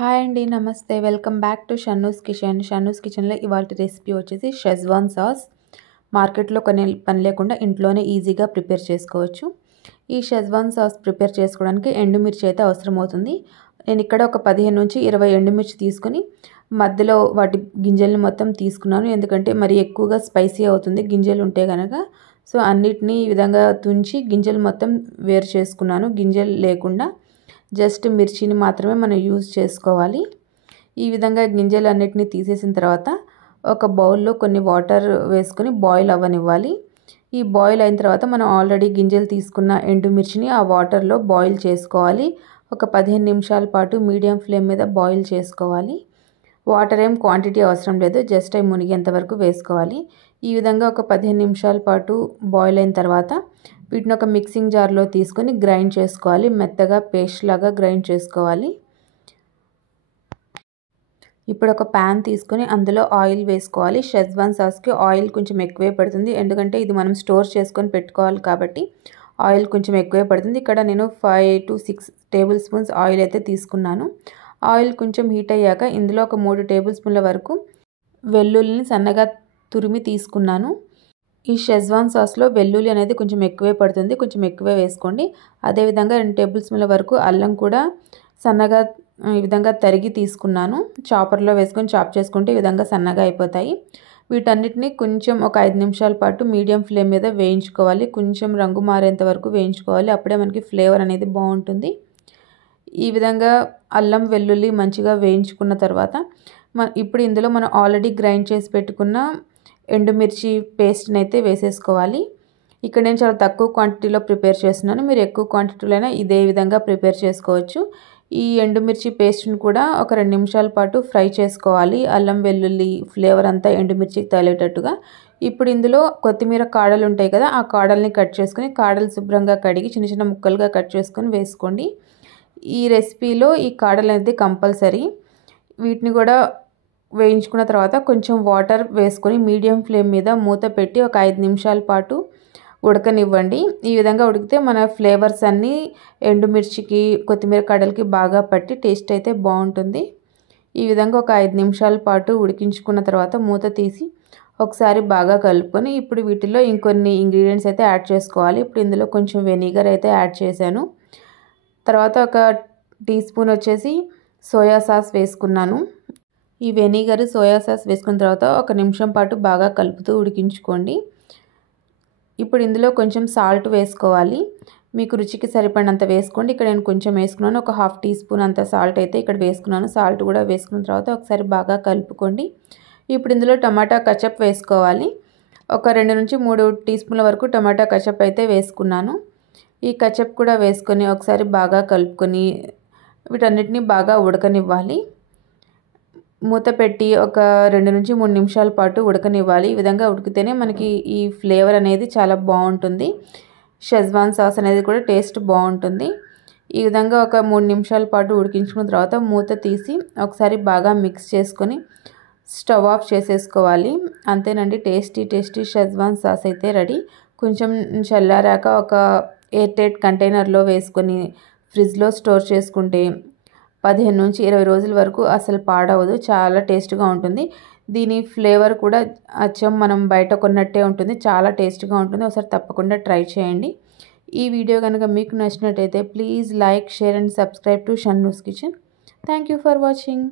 Hi అండి. నమస్తే. Welcome back to Shannu's kitchen. Shannu's కిచెన్‌లో ఇవాల్టి రెసిపీ వచ్చేసి షెజ్వాన్ సాస్. మార్కెట్‌లో కొనే పని లేకుండా ఇంట్లోనే ఈజీగా ప్రిపేర్ చేసుకోవచ్చు. ఈ షెజ్వాన్ సాస్ ప్రిపేర్ చేసుకోవడానికి ఎండుమిర్చి అయితే అవసరమవుతుంది. నేను ఇక్కడ ఒక 15-20 ఎండుమిర్చి తీసుకొని మధ్యలో వాటి గింజల్ని మొత్తం తీసుకున్నాను. ఎందుకంటే మరి ఎక్కువగా స్పైసీ అవుతుంది గింజలు ఉంటే గనక. సో అన్నిటిని ఈ విధంగా తుంచి గింజలు మొత్తం వేరు చేసుకున్నాను. గింజలు లేకుండా జస్ట్ మిర్చిని మాత్రమే మనం యూజ్ చేసుకోవాలి. ఈ విధంగా గింజలన్నిటిని తీసేసిన తర్వాత ఒక బౌల్లో కొన్ని వాటర్ వేసుకొని బాయిల్ అవ్వనివ్వాలి. ఈ బాయిల్ అయిన తర్వాత మనం ఆల్రెడీ గింజలు తీసుకున్న ఎండుమిర్చిని ఆ వాటర్లో బాయిల్ చేసుకోవాలి. ఒక 15 నిమిషాల పాటు మీడియం ఫ్లేమ్ మీద బాయిల్ చేసుకోవాలి. వాటర్ ఏం క్వాంటిటీ అవసరం లేదు, జస్ట్ అవి మునిగేంత వరకు వేసుకోవాలి. ఈ విధంగా ఒక 15 నిమిషాల పాటు బాయిల్ అయిన తర్వాత వీటిని ఒక మిక్సింగ్ జార్లో తీసుకొని గ్రైండ్ చేసుకోవాలి. మెత్తగా పేస్ట్ లాగా గ్రైండ్ చేసుకోవాలి. ఇప్పుడు ఒక ప్యాన్ తీసుకొని అందులో ఆయిల్ వేసుకోవాలి. షెజ్వాన్ సాస్కి ఆయిల్ కొంచెం ఎక్కువే పడుతుంది, ఎందుకంటే ఇది మనం స్టోర్ చేసుకొని పెట్టుకోవాలి కాబట్టి ఆయిల్ కొంచెం ఎక్కువే పడుతుంది. ఇక్కడ నేను 5 to 6 టేబుల్ స్పూన్స్ ఆయిల్ అయితే తీసుకున్నాను. ఆయిల్ కొంచెం హీట్ అయ్యాక ఇందులో ఒక 3 టేబుల్ స్పూన్ల వరకు వెల్లుల్లిని సన్నగా తురిమి తీసుకున్నాను. ఈ షెజ్వాన్ సాస్లో వెల్లుల్లి అనేది కొంచెం ఎక్కువే పడుతుంది, కొంచెం ఎక్కువే వేసుకోండి. అదేవిధంగా 2 టేబుల్ స్పూన్ల వరకు అల్లం కూడా సన్నగా ఈ విధంగా తరిగి తీసుకున్నాను. చాపర్లో వేసుకొని చాప్ చేసుకుంటే ఈ విధంగా సన్నగా అయిపోతాయి. వీటన్నిటిని కొంచెం ఒక 5 నిమిషాల పాటు మీడియం ఫ్లేమ్ మీద వేయించుకోవాలి. కొంచెం రంగు మారేంత వరకు వేయించుకోవాలి, అప్పుడే మనకి ఫ్లేవర్ అనేది బాగుంటుంది. ఈ విధంగా అల్లం వెల్లుల్లి మంచిగా వేయించుకున్న తర్వాత ఇప్పుడు ఇందులో మనం ఆల్రెడీ గ్రైండ్ చేసి పెట్టుకున్న ఎండుమిర్చి పేస్ట్ని అయితే వేసేసుకోవాలి. ఇక్కడ నేను చాలా తక్కువ క్వాంటిటీలో ప్రిపేర్ చేస్తున్నాను, మీరు ఎక్కువ క్వాంటిటీలో అయినా ఇదే విధంగా ప్రిపేర్ చేసుకోవచ్చు. ఈ ఎండుమిర్చి పేస్ట్ని కూడా ఒక 2 నిమిషాల పాటు ఫ్రై చేసుకోవాలి. అల్లం వెల్లుల్లి ఫ్లేవర్ అంతా ఎండుమిర్చికి తగిలేటట్టుగా. ఇప్పుడు ఇందులో కొత్తిమీర కాడలు ఉంటాయి కదా, ఆ కాడల్ని కట్ చేసుకొని కాడలు శుభ్రంగా కడిగి చిన్న చిన్న ముక్కలుగా కట్ చేసుకొని వేసుకోండి. ఈ రెసిపీలో ఈ కాడలు అనేది కంపల్సరీ. వీటిని కూడా వేయించుకున్న తర్వాత కొంచెం వాటర్ వేసుకొని మీడియం ఫ్లేమ్ మీద మూత పెట్టి ఒక 5 నిమిషాల పాటు ఉడకనివ్వండి. ఈ విధంగా ఉడికితే మన ఫ్లేవర్స్ అన్నీ ఎండుమిర్చికి కొత్తిమీర కాడలకి బాగా పట్టి టేస్ట్ అయితే బాగుంటుంది. ఈ విధంగా ఒక 5 నిమిషాల పాటు ఉడికించుకున్న తర్వాత మూత తీసి ఒకసారి బాగా కలుపుకొని ఇప్పుడు వీటిలో ఇంకొన్ని ఇంగ్రీడియంట్స్ అయితే యాడ్ చేసుకోవాలి. ఇప్పుడు ఇందులో కొంచెం వెనిగర్ అయితే యాడ్ చేశాను. తర్వాత ఒక టీ స్పూన్ వచ్చేసి సోయా సాస్ వేసుకున్నాను. ఈ వెనిగర్ సోయా సాస్ వేసుకున్న తర్వాత ఒక నిమిషం పాటు బాగా కలుపుతూ ఉడికించుకోండి. ఇప్పుడు ఇందులో కొంచెం సాల్ట్ వేసుకోవాలి. మీకు రుచికి సరిపడినంత వేసుకోండి. ఇక్కడ నేను కొంచెం వేసుకున్నాను, ఒక 1/2 టీ స్పూన్ అంత సాల్ట్ అయితే ఇక్కడ వేసుకున్నాను. సాల్ట్ కూడా వేసుకున్న తర్వాత ఒకసారి బాగా కలుపుకోండి. ఇప్పుడు ఇందులో టమాటా కచప్ వేసుకోవాలి. ఒక 2-3 టీ స్పూన్ల వరకు టమాటా కచప్ అయితే వేసుకున్నాను. ఈ కచప్ కూడా వేసుకొని ఒకసారి బాగా కలుపుకొని వీటన్నిటిని బాగా ఉడకనివ్వాలి. మూత పెట్టి ఒక 2-3 నిమిషాల పాటు ఉడకనివ్వాలి. ఈ విధంగా ఉడికితేనే మనకి ఈ ఫ్లేవర్ అనేది చాలా బాగుంటుంది. షెజ్వాన్ సాస్ అనేది కూడా టేస్ట్ బాగుంటుంది. ఈ విధంగా ఒక 3 నిమిషాల పాటు ఉడికించుకున్న తర్వాత మూత తీసి ఒకసారి బాగా మిక్స్ చేసుకొని స్టవ్ ఆఫ్ చేసేసుకోవాలి. అంతేనండి, టేస్టీ షెజ్వాన్ సాస్ అయితే రెడీ. కొంచెం చల్లారాక ఒక ఎయిర్ టైట్ కంటైనర్లో వేసుకొని ఫ్రిడ్జ్లో స్టోర్ చేసుకుంటే 15-20 రోజుల వరకు అసలు పాడవదు, చాలా టేస్ట్గా ఉంటుంది. దీని ఫ్లేవర్ కూడా అచ్చం మనం బయట కొన్నట్టే ఉంటుంది, చాలా టేస్ట్గా ఉంటుంది. ఒకసారి తప్పకుండా ట్రై చేయండి. ఈ వీడియో కనుక మీకు నచ్చినట్టయితే please like, share and subscribe to Shannu's kitchen. Thank you for watching.